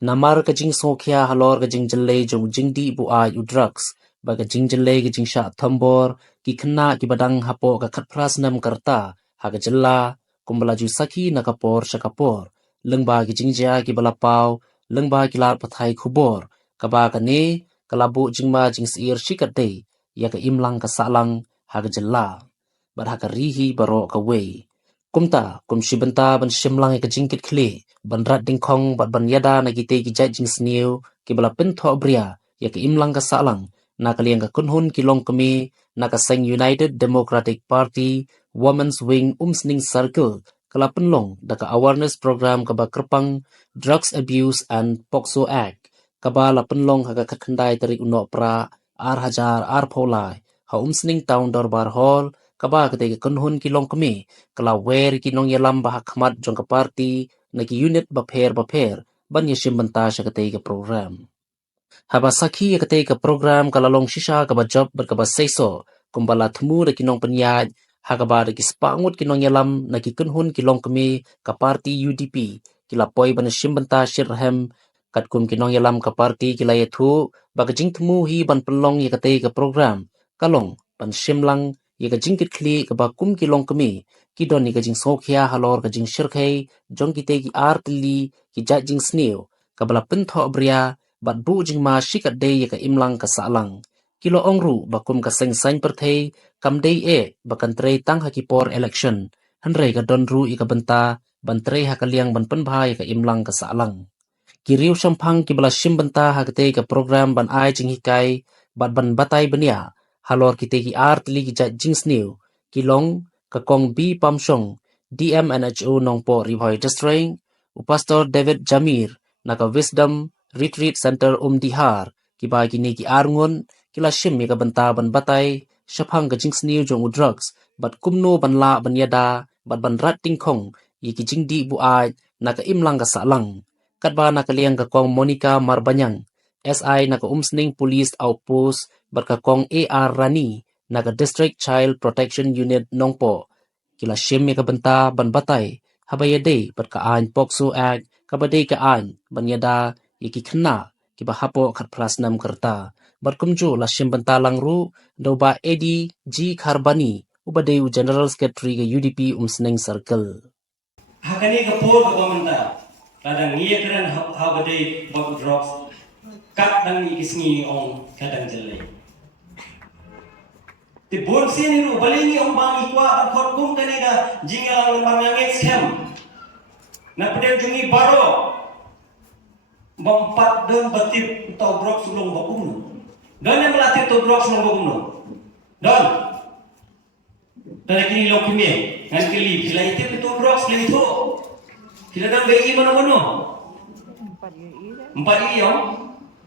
Namar ka jing sokya halor ka jing jelay jong jing di bu ai u drugs. Ba ka jing jelay ka jing sya thambor ki kena ki badang hapo ka khatpras nam karta ha ka jella kumbala ju saki na kapor syakapor. Lengba ki jing ja ki balapau lengba ki lar pathai khubor. Kaba ka ne kalabu jing ma jing siir shikat day ya ka imlang ka salang ha ka jella. Ba ha ka rihi baro ka way. Kumta kum shibenta ban shimlang ka jingkit kle ban rat dingkong bat ban yada na gite ki jat jing sniu ki bala pintho bria ya ki imlang ka salang na kaliang ka kunhun ki long kami na ka seng United Democratic Party Women's Wing Umsning Circle kala penlong da ka awareness program ka ba kerpang Drugs Abuse and Poxo Act ka ba la penlong ha ka khandai tari uno pra ar hajar ar pholai ha umsning town dorbar hall kaba ketika kunhun ki long kami kala wer ki nong yalam bahak khmat jong ka party na ki unit baper ban yeshim banta sha ketika program haba sakhi ketika program kala long shisha ka ba job ber ka ba seiso kumbala thmu de ki nong penyaj ha ka ba de ki spangut ki nong yalam na ki kunhun ki long kami ka party UDP kila poi ban yeshim banta shirhem kat kum ki nong yalam ka party kila yathu ba ka jing thmu hi ban pelong ya ketika program kalong ban shimlang ye ka jing kit kli ka ba kum ki long kami ki don ni ka jing sokhya halor ka jing shirkhai jong ki te ki artli ki ja jing sneu ka bala pintho bria bat bu jing ma shikat de ye ka imlang ka salang kilo ongru ba kum ka seng sain perthei kam dei ba kan trei tang ha ki por election hanrei ka don ru i ka banta ban trei ha ka liang ban pen bhai ka imlang ka salang kiriu shampang ki bala shim banta ha ka te ka program ban ai jing hikai bat ban batai bania halor ki te ki art li ki jat jing sneu ki long ka kong bi pamshong DMNHO nong po ribhoi district upastor David Jamir na ka wisdom retreat center dihar ki ba ki ne ki arngon ki la shim mi ka banta ban batai shaphang ka jing sneu jong u drugs bat kumno ban la ban yada bat ban rat ting khong yi ki jing di bu ai na ka imlang ka salang katba na ka liang ka kong Monica Marbanyang SI na ka umsning police outpost bat ka kong AR Rani na ka district child protection unit nongpo kila shim mi ka banta ban batay habaya day bat ka an pokso act kabaday ka an ban yada iki khna ki ba hapo khat plas nam karta bat kumjo la shim banta langru do ba Eddie G Kharbani ubaday general secretary ka UDP umsning circle hakani ka por ka pamanta kadang ngiya kran habade bag drops kat dang ikisngi ong kadang jelle te bon sin ru balingi ong bang ikwa ang khorkum kani ga jingal ang banganget scam na pedel jungi baro bompat dan batip tau drops sulung bakum dan yang melatih tau drops sulung bakum dan dari kini lo kimia ngan kili bila itu drops lagi tu kita dah BI mana-mana 4 iyo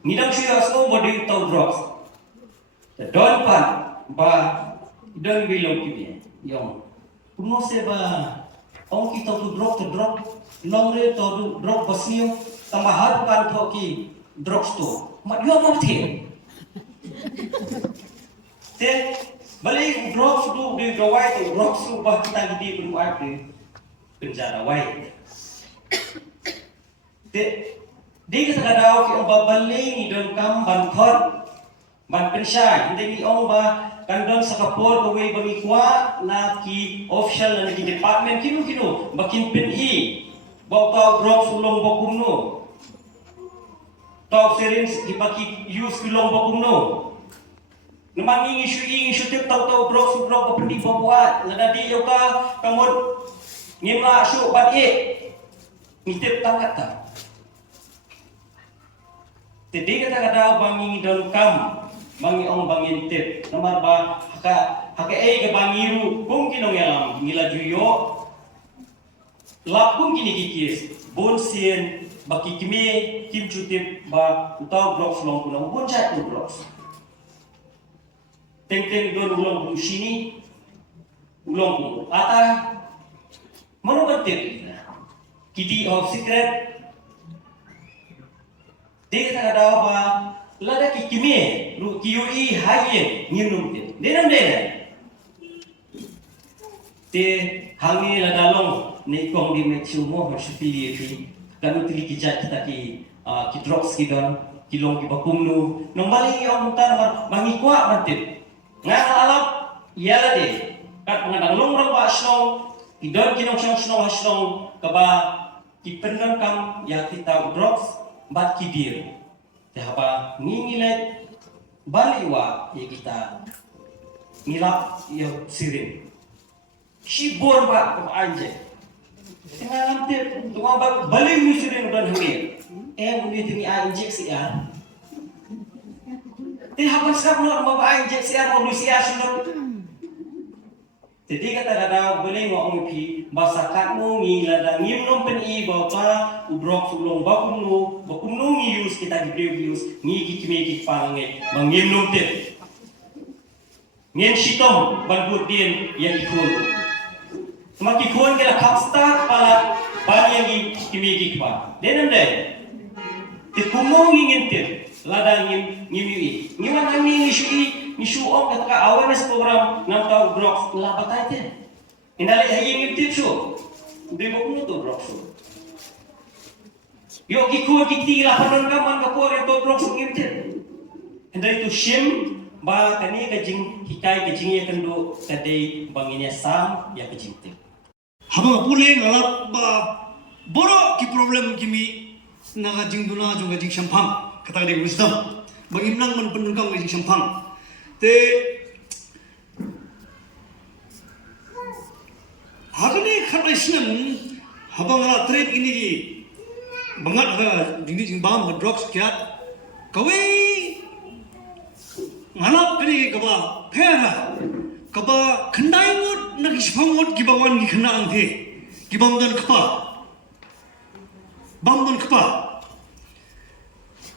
ngidang siya asko body tau drops don pan ba don bilong kimia yong kuno se ba ong kita tu drop long re to drop basio tambahan kan to ki drops tu mat yo mo te balik drops tu di gawai tu drops tu bah kita gidi belum ada penjara wai di kadang ki ông bà baling idon kam ban thot ban pensai hindi ông bà kandon sa kapor ko way bagi kwa na ki official na ki department kinu bakin pin i bawa drop sulong bakumno top series di paki use sulong bakumno naman isu tip tau drop bapedi babuat nadadi yoka kamot ngimla su bat e ngitip tau kata Jadi kata-kata bangi dalam kam, bangi ong bangi tip, nomor ba haka ke bangi ru, kung kinong yalam, ngila juyo, lap kung kini kikis, bon sien, baki kime, kim cutip ba utau blok long punang, bon chat tu blok. Teng don ulang pun sini, ulang pun ata, mana bertip, kiti of secret. Dia kata apa? Lada kikimie, lu kiui haye nginum dia. Denam dia. Te hangi lada long nekong di mechumo bersepili itu. Kanu tili kijat kita ki kidroks kidon kilong kibakumnu nong bali yung tan mangikwa mantit nga alap yala de kat mengadang longrong ba snong kidon kinong snong snong kaba kipendang kam ya kita drops bat kidir tahapa ngingilet baliwa ya kita ngilap ya sirin shibor ba ko anje tengah nanti tunggu balik misirin dan hamil ulit ini injeksi ya tidak pasal mau injeksi ya manusia sudah jadi kata-kata boleh ngomong pi basakatmu ngilada ngimnom peni bawa ubrok sulong bakumnu ngius kita gius ngigi kimegi pange mangimnom teh ngien shitom balbudin ya ikun makikun kala kapstat pala banyangi kimegi pa denem deh tikumong ngintin lada ngimi ngiwan ngi nishu om kata awareness program nam tau brok labat aja indale hayi ngintip shu de boknu to brok shu yo kiku kiti la panon ka man ka pore to brok shu ngintip indale tu shim ba tani ka jing hikai ka jing ya kendo kadai banginya sam ya ka jing te haba puleng alap ba boro ki problem kimi naga jing duna jo ga jing shampang kata de wisdom bangimnang man penungkang ga jing shampang te hagane khatai snem habanga trade ini gi bangat ga dingdi jing bam ga drugs kiat kawe ngalap kani kaba phera kaba khandai ngot nagi spangot gi bawan gi khana angthe gi bamdan khpa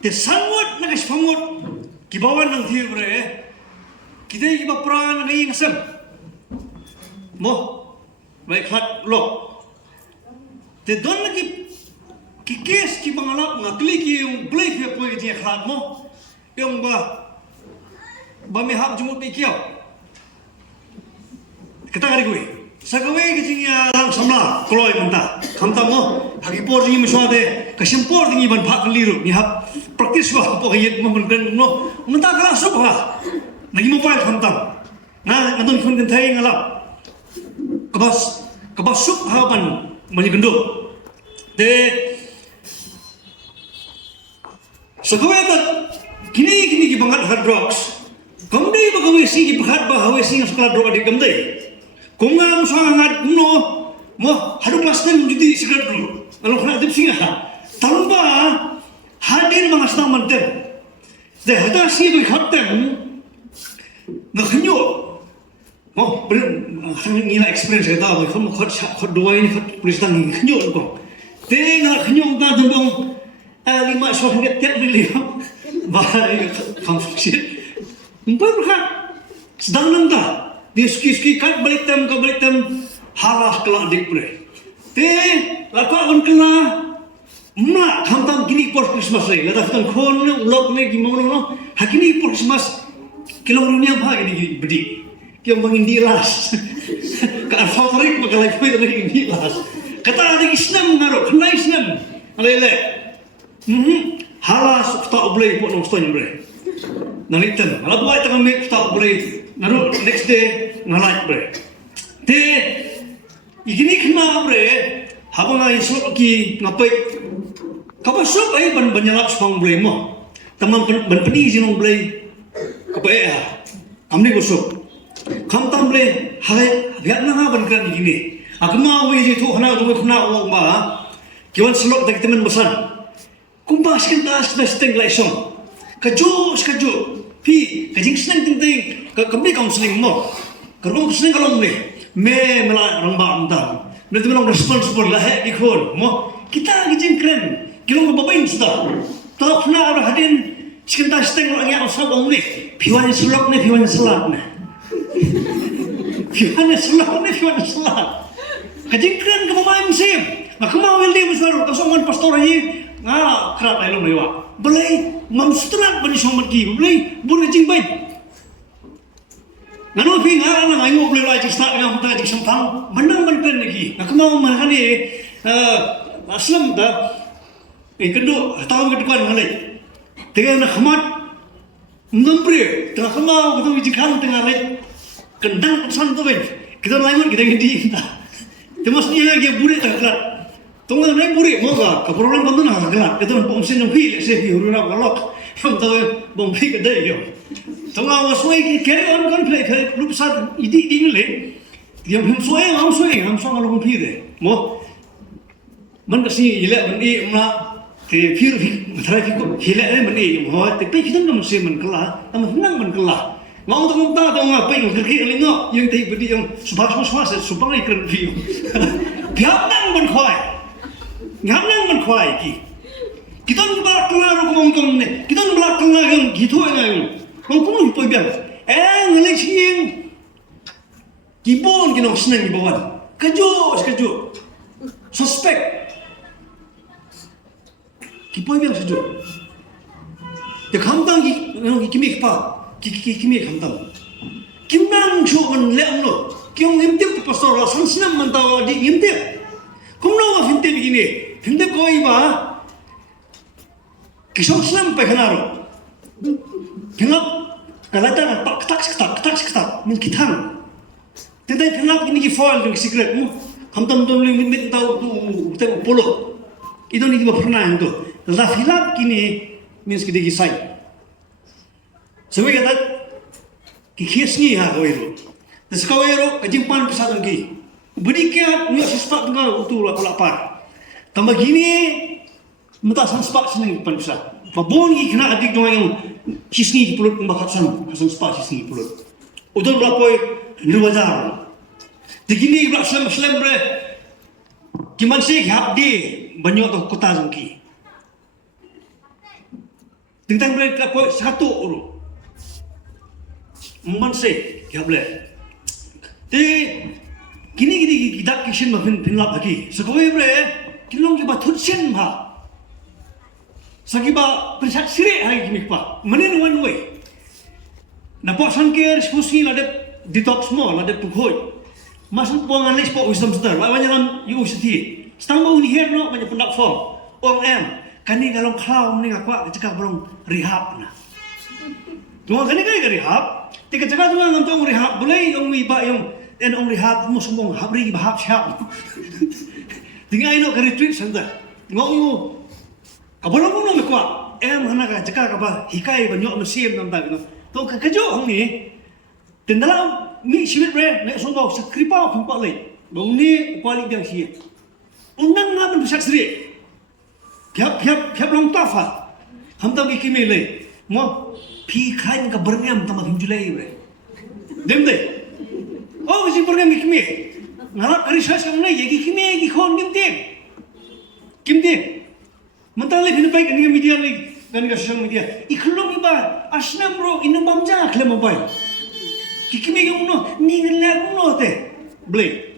te sangot nagi spangot gi bawan angthe bre kita iba peran ngai ngasem mo baik hat lo te don lagi kikes ki bangalap ngakli ki yung blake pe poi je khat mo yung ba me hab jumut pe kiao kita kari gue sagawe ki jinya lang samla kloi menta khamta mo hagi por ji miswa de kasim por dingi ban phak liru ni hab praktis wa po yet mo ben no menta kala so ha nagi mobile khamtam na ngadon khun kan thai ngala kabas sup haban mani gendo de sagawe ta kini ki bangat hard drugs kamde bagawe si ki bhat ba hawe si ngskala drug adi kamde konga musang ngat no mo hadu plasten judi sigat dulu kalau khana dip singa talumba hadir mangasna mantem de hada si bi khatem nakhnyo mo ngila experience kita ba khom khot duai ni khot pulis tang khnyo ko te na khnyo ta dong lima so nget tet li ba kham shit mpar kha sedang nanda diski kat balik tem halah kelak dik pre te lakwa on kena ma khamtam gini por Christmas le la tan khon ulok ne gimono no hakini por Christmas kilong dunia apa ini bedi yang mengindilas ke favorit makalai pun mengindilas kata ada Islam ngaruh kena Islam alele halas tak boleh buat nongstoin boleh nanitan ala buat tengah make tak boleh naruh next day ngalai boleh te igini kena boleh habang ai sok ki ngapai kapasok ai ban banyalap spang boleh mo tamam ban pedi jinong boleh kapai amni gosok kam tamble hai biar na ban kan gini akma we je to hana do khna o ba kiwan slok tak temen besan kumbas kan das steng lai song kaju pi kajing sneng ting ting ka kambi counseling mo karong sneng kalong me mala ramba amdam me tu long responsible la he dikhon mo kita gijing kren kilong babain sta to khna ar hadin Sekitar setengah orang yang usah bang ni, piwan selak ni, piwan selak ni, piwan selak. Kajingkran kemamain sih, nak kemauan dia besar, kosongan pastor ini, kerat ayo lewa. Boleh mamstrat bani somat-ki, boleh jingbain. Nanu pi ngarang ayo boleh lagi start dengan kita di sampang, menang lagi. Nak kemauan mana ni, aslam dah. kedua, tahu ke depan ngalai. Tengah nak khamat, memberi, tengah kemau, kita bijikan tengah lek, kendang pesan tu kan. Kita lain kita ganti kita. Temasnya lagi burik tak kelat. Tunggu naik burik moga, keperluan bantu nak kelat. Kita nak pomsin yang pilih, saya hiru nak galak. Yang tahu bombi kedai dia. Tunggu awak suai carry on kan pilih lupa saat ini lek. Dia suai, am suai kalau bombi deh. Mo, man kasi hilak mandi mana. Thì phía thời cái hiện lẽ mình đi hỏi thì bây giờ nó xem mình cái là mình năng mình cái là ngóng tao không ta đâu mà bây giờ cái linh ngọ nhưng thì bây giờ subang sẽ subang này cần view biar năng mình khoai ki kita nak balak kelar ngomong ngomong ni kita nak balak kelar yang gitu yang ngomong pun biar ngelak siang kibon kita senang di bawah kejo suspek 기뻐이 비랑 시죠. 야 감당이 김이 파 김이 감당. 김낭쇼는 레옹로 경 임대 pastor sansinam mantawa di imte. kumno finte begini finte koi ba kisok sinam pekanaro. Kenap kalata tak min kitang. Tendai kenap ini ki foil dengan secret mu. Kamtam dom ling min tahu tu tengok polo. Itu ni kita pernah itu. Lafilap kini means kita gisai. Sebab kata kikisni ha kawero. Tas kawero kajimpan pesat lagi. Berikat ni sispak tengah tu lapar. Tambah gini mata sispak senang pan pesat. Babon ki kena adik doang yang kisni pulut membakat san sispak kisni pulut. Udah lapoi nirwajar. Begini belak selam bre. Kiman sih habdi banyak tu kota zangki. Tentang mereka kau satu orang, manse, ya boleh. Tapi kini kita kisah makin pinlap lagi. Sekarang boleh, kita orang kita thudsen bah. Sekiba persat siri hari kini bah. Mana one way. Nampak sangkir sepusi lada detox semua, lada pukoi. Masuk buangan lagi sport wisdom center. Banyak dalam university. Setambah uni here no banyak pendak form. OM. Kani kalau kau mending aku cakap belum rehab na. Cuma kani kaya rehab. Tika cakap cuma ngam rehab boleh yang iba yang rehab mu semua habri bahab siap. Tinggal ino ke retreat center. Ngau yu. Kabelum mu nak kuat. Mana kah cakap apa hikai banyak mesin nampak itu. Tu kejo hong ni. Dan dalam mi siwit bre nak sombong skripau kumpak leh. Bang ni kuali dia sih. Undang ngamen besar seri. Piap long tafa. Ham tahu kimi le. Mo pi kain ka berniam tama Julai bre. Dem deh. Oh si berniam kimi. Ngarap research kam le ye kimi ki khon kim deh. Mentang le pin baik dengan media le dengan social media. Ikhlong iba asnam bro inu bamja kle mobile. Kimi yang uno ni ngelak uno te. Ble.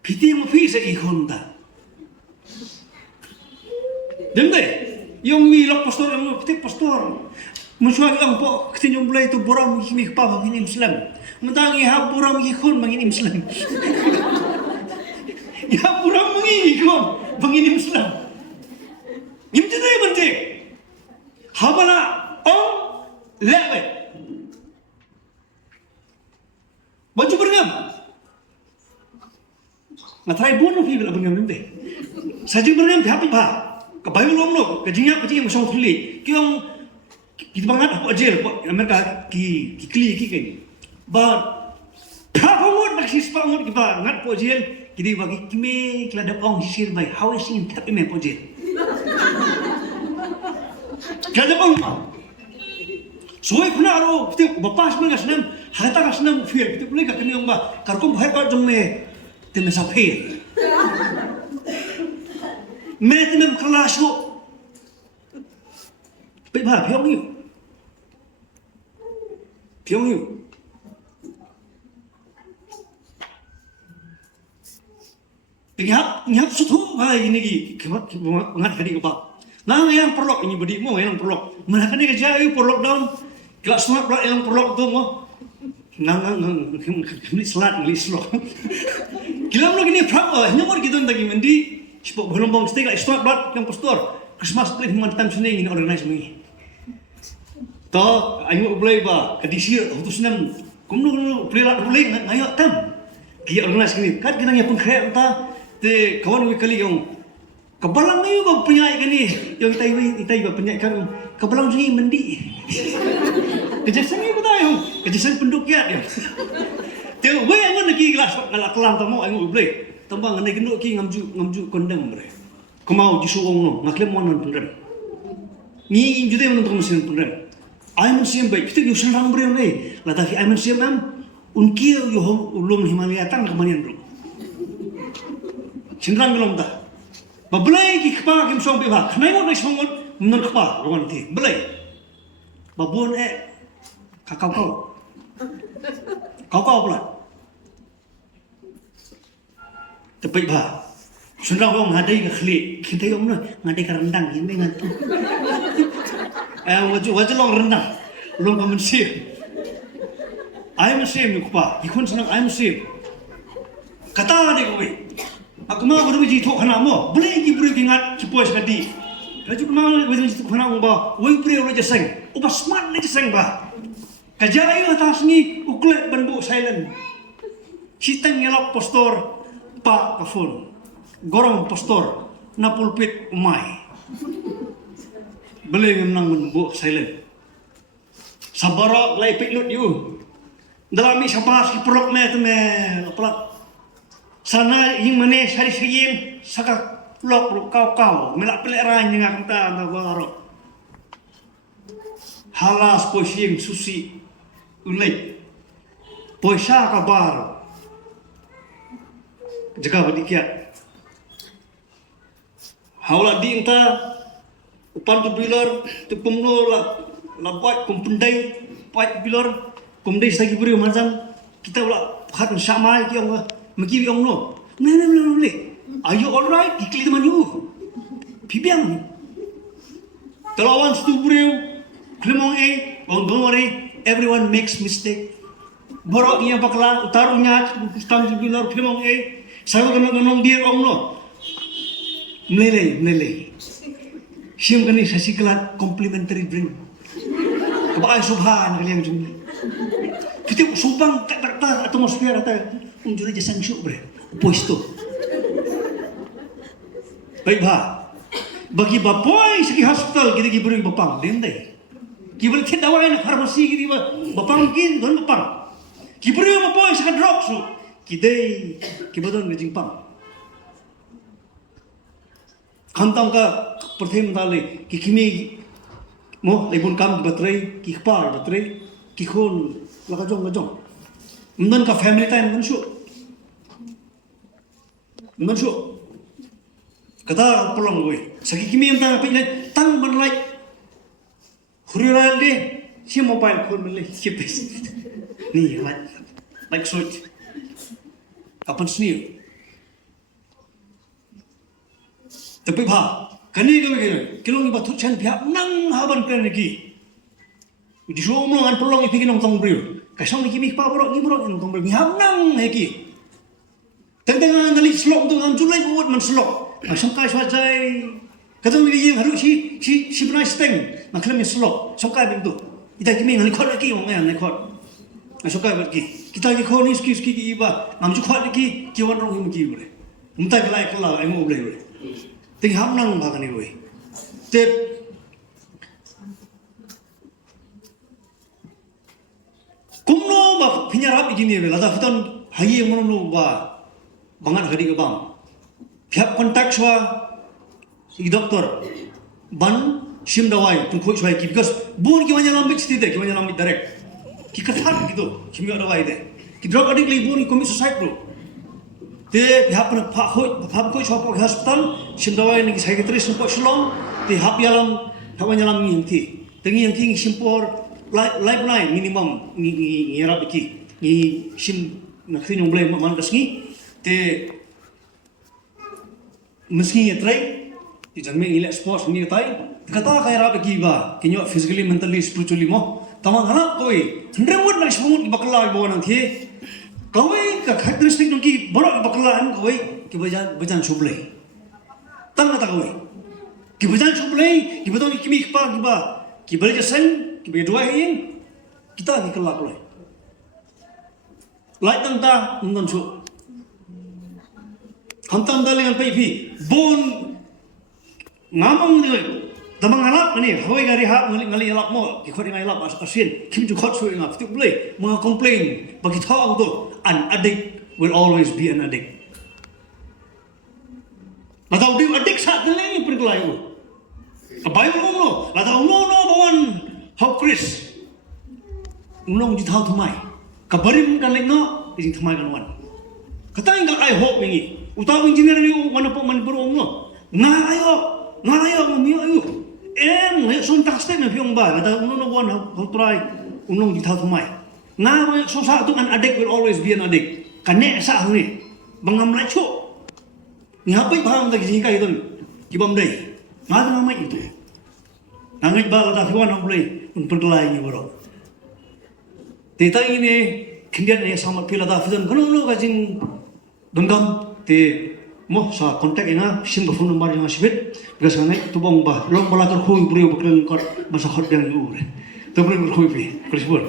Piti mo pi se ikhon da. Dende, yung milok pastor ang piti pastor. Musuh ang po ketinyong bulay itu borang kimi pa mangin Islam. Mentang iha borang mangikon mangin Islam. Iha borang mangikon mangin Islam. Imti dai bante. Habala on lewe. Baju berngam. Ngatrai bono fi bila berngam dende. Saji berngam happy pa. Kabayo long no, kajinga masong kuli. Kiyong kita bangat apa aja, Amerika ki kli kan. Ba pamut baksis pamut kita ngat po aja. Jadi bagi kime kelada ong sisir bai housing tapi me po aja. Kelada ong. Soalnya kuna aro, kita bapas mengas nam, harta kas nam feel. Kita boleh kat kini ong ba, karkom hai kat jom me, teme sapir. Mẹ mình kelas lo, bị bà phiêu nhiêu, nyap suatu hari ini kemat ngat hari apa, nah yang perlok ini budi mau yang perlok, mana kan ini kerja perlok down, kelas smart pula yang perlok tu mau, kami selat ngelis lo, kita mau gini prak, nyamor kita tadi mandi. Sebab belum bang stay kat start blood yang pastor. Christmas play mantan sini ini organize ni. Toh ayo play ba kadisi tu senam kumno play lah play ngayo tam. Kia organize ni kat kita pun kaya ta te kawan kali yang kebalang ngayo ko penyai kani yang itai ba penyai kan kebalang sini mandi. Kejasan ni betul kejasan penduduk ya. Tengok we angon lagi kelas ngalak kelam tamu ayo play. Tambang ngane genduk ki ngamju kondang bre. Kemau jisu ong no ngaklem monon pendem. Ni jude monon mesin pendem. Ai mesin baik kita yusan rang bre nei. La ta fi ai mesin am unki yo ulum Himalaya tan kemanian bro. Cindrang gelom ta. Bablai ki kpa kim song be ba. Khnai mo nei songon non kpa ron ti. Blai. Babon kakau. Kau pula. Tapi bah, sudah orang ngadai ke klik, kita yang mana ngadai ke rendang ini ngantu. Wajib long rendang, long kamensi. Ayam mesin ni kupa, ikut senang ayam mesin. Kata dia kowe, aku mau baru biji tok kena mo, boleh ngat cepoi sekali. Laju kemana baru biji tok kena mo bah, woi beri orang jaseng, ubah smart ni jaseng bah. Kajaya atas ni uklek banbu silent. Sitang ngelak postor. Pak kafun, gorong postor, na pulpit umay. Beli menang menbuk silent. Sabarok lai piklut you. Dalam mi sabar si perok me tu me apalak. Sana yang mana sari sayin sakak lok kau melak peleran yang kita barok. Halas posing susi ulai. Poisa kabar. Jaga badikiat. Haulah di entah upan tu bilar tu pemno la buat kumpendai buat bilar kumpendai sagi beri macam kita pula hat sama ki orang megi orang no. Mana are you alright? Dikli teman you. Pibiang. Telawan stu beri klemong don't worry, everyone makes mistake. Borok ia bakla utarunya stand bilar klemong saya ganong dia om no. Meleleh. Siam kani sasi kelat complimentary drink. Kebakai subhan kalian jumlah. Kita subang tak atmosfer atau unjuri jasan syuk bre. Poisto. Baik bah. Bagi bapoy segi hospital kita giberi bapang dendai. Giberi kita dawain farmasi kita bapang kin don bapang. Giberi bapoy segi drugs su. Kidai kibadon ngejingpang. Kantang ka pertama tali kikimi mo lebon kam batray kikpar batray kikon lagajong. Mendon ka family time mensyo. Kata pulang gue. Sagi kimi entang apa ini tang banlai. Huriral de si mobile phone mele sipes. Ni like switch. Kapan seni? Tapi bah, kani kami kilong iba tujuan pihak nang haban kena lagi. Di show mulungan pelong ipi kinong tong brio. Kasong lagi mih borok kinong tong brio. Miham nang lagi. Tentang ngali slok tu ngam julai buat man slok. Kasong kai swajai. Katong lagi yang harus si benai steng. Maklam slok. Sokai bentuk. Kita kimi ngali kot lagi orang yang ngali kot. Sokai lagi. Kita lagi kau ni ski iba, ngamju kuat lagi kiwan orang yang kiu boleh. Entah kelai kelau, emu boleh. Tinggal nang bagan ni boleh. Tep kumno bak penyarap begini bela. Dah hutan hayi yang mana ba bangat hari kebang. Pihak kontak swa si doktor ban sim dawai tu kau swa ki because bun kiwan yang lambat tidak kiwan yang lambat direct. Kikatar gitu, kimi ada wae deh. Kidrok adik libu ni komis society bro. Te pihak pak koi shop hospital, sindawai ni psychiatrist sempat selong. Te hap yalam, hawan yalam ni ti. Tengi yang tinggi simpor life line minimum ni era biki. Ni sim nak sini boleh mandas ni. Te meski ya try, di jangan ilek sports ni tay. Kata kaya rapi kiba, kinyo physically, mentally, spiritually mo. Tamang anak koi, hendremut nak semut bakla bawa nanti. Koi karakteristik nungki borok bakla an koi, kita bajan sublai. Tang kata koi, Kibadan suplay, kibadan kimik pa kiba, kibal jasen, kibedua hin, kita ni kelak loy. Lai tang ta ngon su. Hamtam dalingan paipi, bon ngamang ni, tamang alap ni, hawai gari hap ngali alap mo, kikot ngai alap asin, kim ju khot su ngap, tu boleh, mga complain, bagi tahu tu, an addict will always be an addict. Atau dia addict saat ni perkelayu. Abai ulung lo, atau no bawan hau Chris, ulung di tahu thumai, kabarim kan leno, di thumai kan wan. Kata ingat I hope ini, utaw engineer ni wana po man puro lo, ngayo ngami ayo, suntak step na piyong ba, atau ulung wan hau try, ulung di tahu thumai. Ngayo susah tu an addict will always be an addict. Kane sa ni, bangam lai cho. Ni hapai paham tak sini kai tu, kibam dai. Ngada ngamai itu. Nangai ba ta fiwan ang boleh perkelai ni bro. Teta ini kemudian ni sama pila ta fidan kono kajing dendam te mo sa kontak ina sim ba phone number yang sibet because ngai tu bong ba long bala kar khoi brio baklang kor masa khot yang ure. Tu brio khoi pi, krisbor.